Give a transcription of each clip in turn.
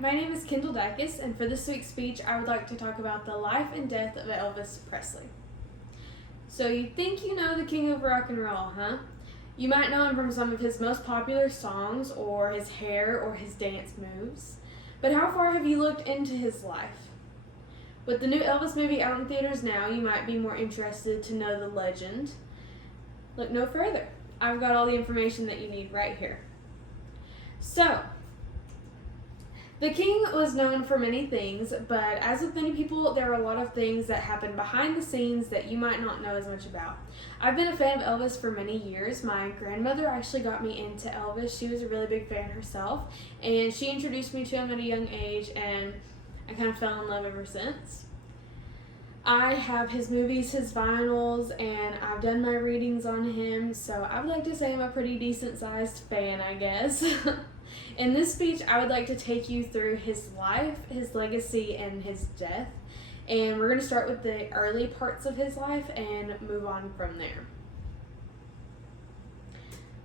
my name is Kyndall Dycus, and for this week's speech, I would like to talk about the life and death of Elvis Presley. So you think you know the king of rock and roll, huh? You might know him from some of his most popular songs, or his hair, or his dance moves. But how far have you looked into his life? With the new Elvis movie out in theaters now, you might be more interested to know the legend. Look no further. I've got all the information that you need right here. So, the king was known for many things, but as with many people, there are a lot of things that happen behind the scenes that you might not know as much about. I've been a fan of Elvis for many years. My grandmother actually got me into Elvis. She was a really big fan herself, and she introduced me to him at a young age, and I kind of fell in love ever since. I have his movies, his vinyls, and I've done my readings on him, so I would like to say I'm a pretty decent-sized fan, I guess. In this speech, I would like to take you through his life, his legacy, and his death. And we're going to start with the early parts of his life and move on from there.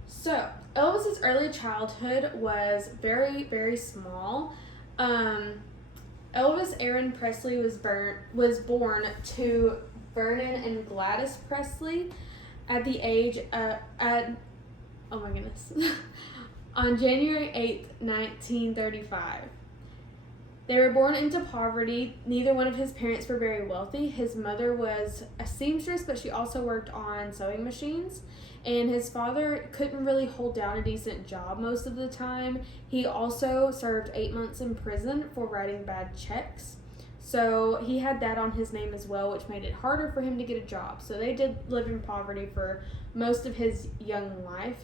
So, Elvis's early childhood was very, very small. Elvis Aaron Presley was born to Vernon and Gladys Presley at the age on January 8th, 1935. They were born into poverty. Neither one of his parents were very wealthy. His mother was a seamstress, but she also worked on sewing machines. And his father couldn't really hold down a decent job most of the time. He also served 8 months in prison for writing bad checks. So he had that on his name as well, which made it harder for him to get a job. So they did live in poverty for most of his young life.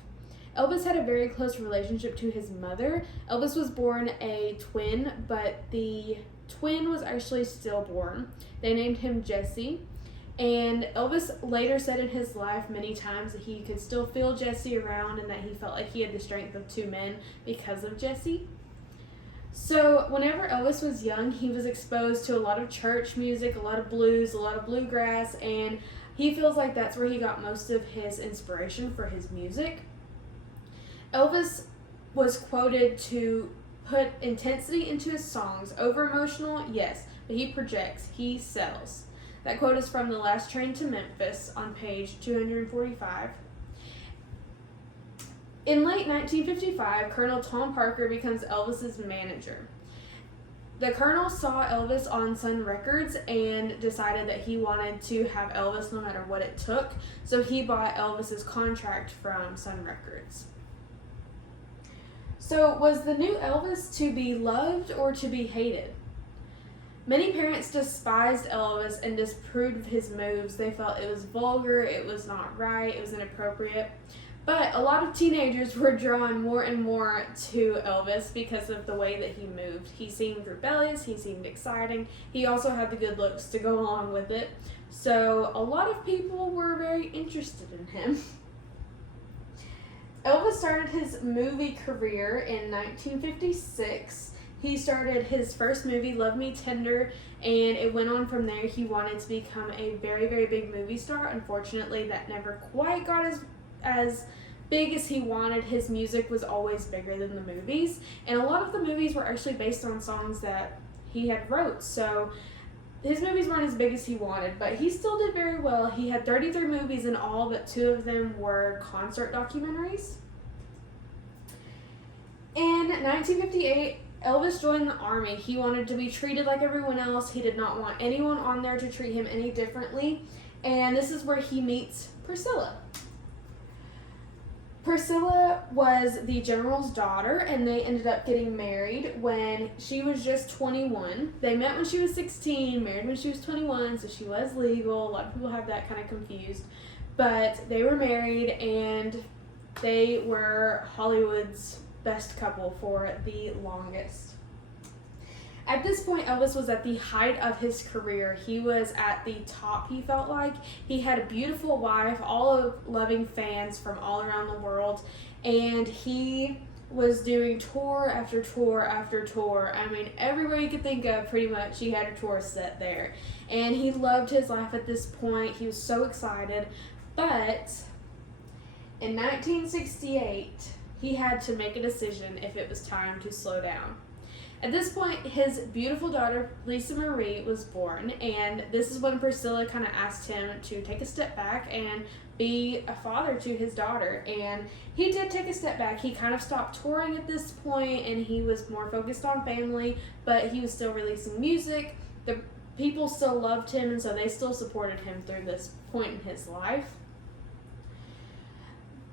Elvis had a very close relationship to his mother. Elvis was born a twin, but the twin was actually stillborn. They named him Jesse. And Elvis later said in his life many times that he could still feel Jesse around and that he felt like he had the strength of two men because of Jesse. So whenever Elvis was young, he was exposed to a lot of church music, a lot of blues, a lot of bluegrass, and he feels like that's where he got most of his inspiration for his music. Elvis was quoted to put intensity into his songs. Over emotional, yes, but he projects, he sells. That quote is from The Last Train to Memphis on page 245. In late 1955, Colonel Tom Parker becomes Elvis's manager. The Colonel saw Elvis on Sun Records and decided that he wanted to have Elvis no matter what it took, so he bought Elvis's contract from Sun Records. So, was the new Elvis to be loved or to be hated? Many parents despised Elvis and disapproved of his moves. They felt it was vulgar, it was not right, it was inappropriate. But a lot of teenagers were drawn more and more to Elvis because of the way that he moved. He seemed rebellious, he seemed exciting. He also had the good looks to go along with it. So a lot of people were very interested in him. Elvis started his movie career in 1956. He started his first movie, Love Me Tender, and it went on from there. He wanted to become a very, very big movie star. Unfortunately, that never quite got as big as he wanted. His music was always bigger than the movies, and a lot of the movies were actually based on songs that he had wrote. So his movies weren't as big as he wanted, but he still did very well. He had 33 movies in all, but 2 of them were concert documentaries. In 1958, Elvis joined the Army. He wanted to be treated like everyone else. He did not want anyone on there to treat him any differently. And this is where he meets Priscilla. Priscilla was the general's daughter, and they ended up getting married when she was just 21. They met when she was 16, married when she was 21, so she was legal. A lot of people have that kind of confused. But they were married, and they were Hollywood's best couple for the longest. At this point, Elvis was at the height of his career. He was at the top, he felt like. He had a beautiful wife, all of loving fans from all around the world, and he was doing tour after tour after tour. I mean, everywhere you could think of, pretty much, he had a tour set there. And he loved his life at this point. He was so excited. But in 1968, he had to make a decision if it was time to slow down. At this point, his beautiful daughter, Lisa Marie, was born, and this is when Priscilla kind of asked him to take a step back and be a father to his daughter. And he did take a step back. He kind of stopped touring at this point, and he was more focused on family, but he was still releasing music. The people still loved him, and so they still supported him through this point in his life.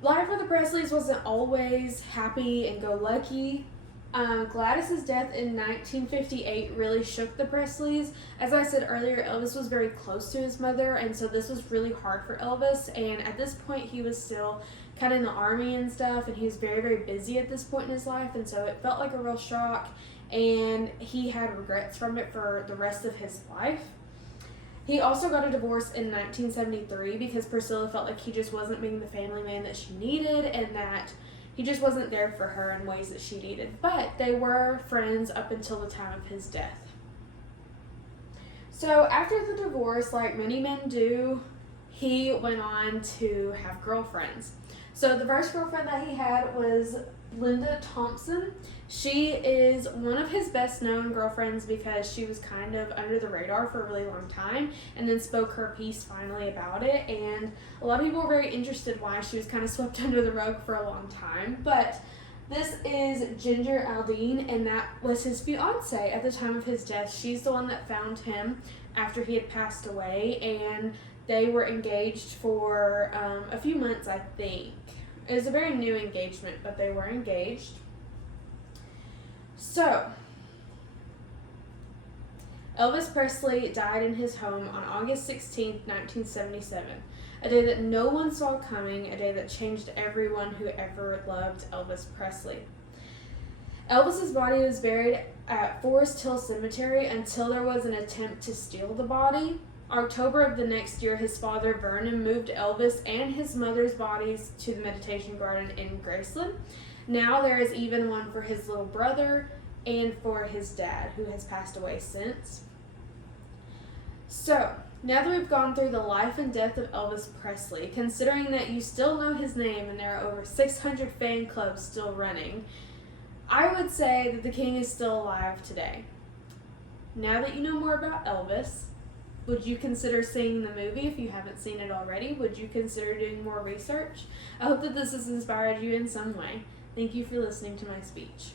Life with the Presleys wasn't always happy and go lucky. Gladys's death in 1958 really shook the Presleys. As I said earlier, Elvis was very close to his mother, and so this was really hard for Elvis. And at this point, he was still kind of in the army and stuff, and he was very, very busy at this point in his life, and so it felt like a real shock, and he had regrets from it for the rest of his life. He also got a divorce in 1973 because Priscilla felt like he just wasn't being the family man that she needed, and that he just wasn't there for her in ways that she needed. But they were friends up until the time of his death. So after the divorce, like many men do, he went on to have girlfriends. So the first girlfriend that he had was Linda Thompson. She is one of his best known girlfriends because she was kind of under the radar for a really long time and then spoke her piece finally about it, and a lot of people were very interested why she was kind of swept under the rug for a long time. But this is Ginger Aldine, and that was his fiance at the time of his death. She's the one that found him after he had passed away, and they were engaged for a few months, I think. It was a very new engagement, but they were engaged. So, Elvis Presley died in his home on August 16, 1977, a day that no one saw coming, a day that changed everyone who ever loved Elvis Presley. Elvis's body was buried at Forest Hill Cemetery until there was an attempt to steal the body. October of the next year, his father Vernon moved Elvis and his mother's bodies to the meditation garden in Graceland. Now there is even one for his little brother and for his dad, who has passed away since. So, now that we've gone through the life and death of Elvis Presley, considering that you still know his name and there are over 600 fan clubs still running, I would say that the king is still alive today. Now that you know more about Elvis, would you consider seeing the movie if you haven't seen it already? Would you consider doing more research? I hope that this has inspired you in some way. Thank you for listening to my speech.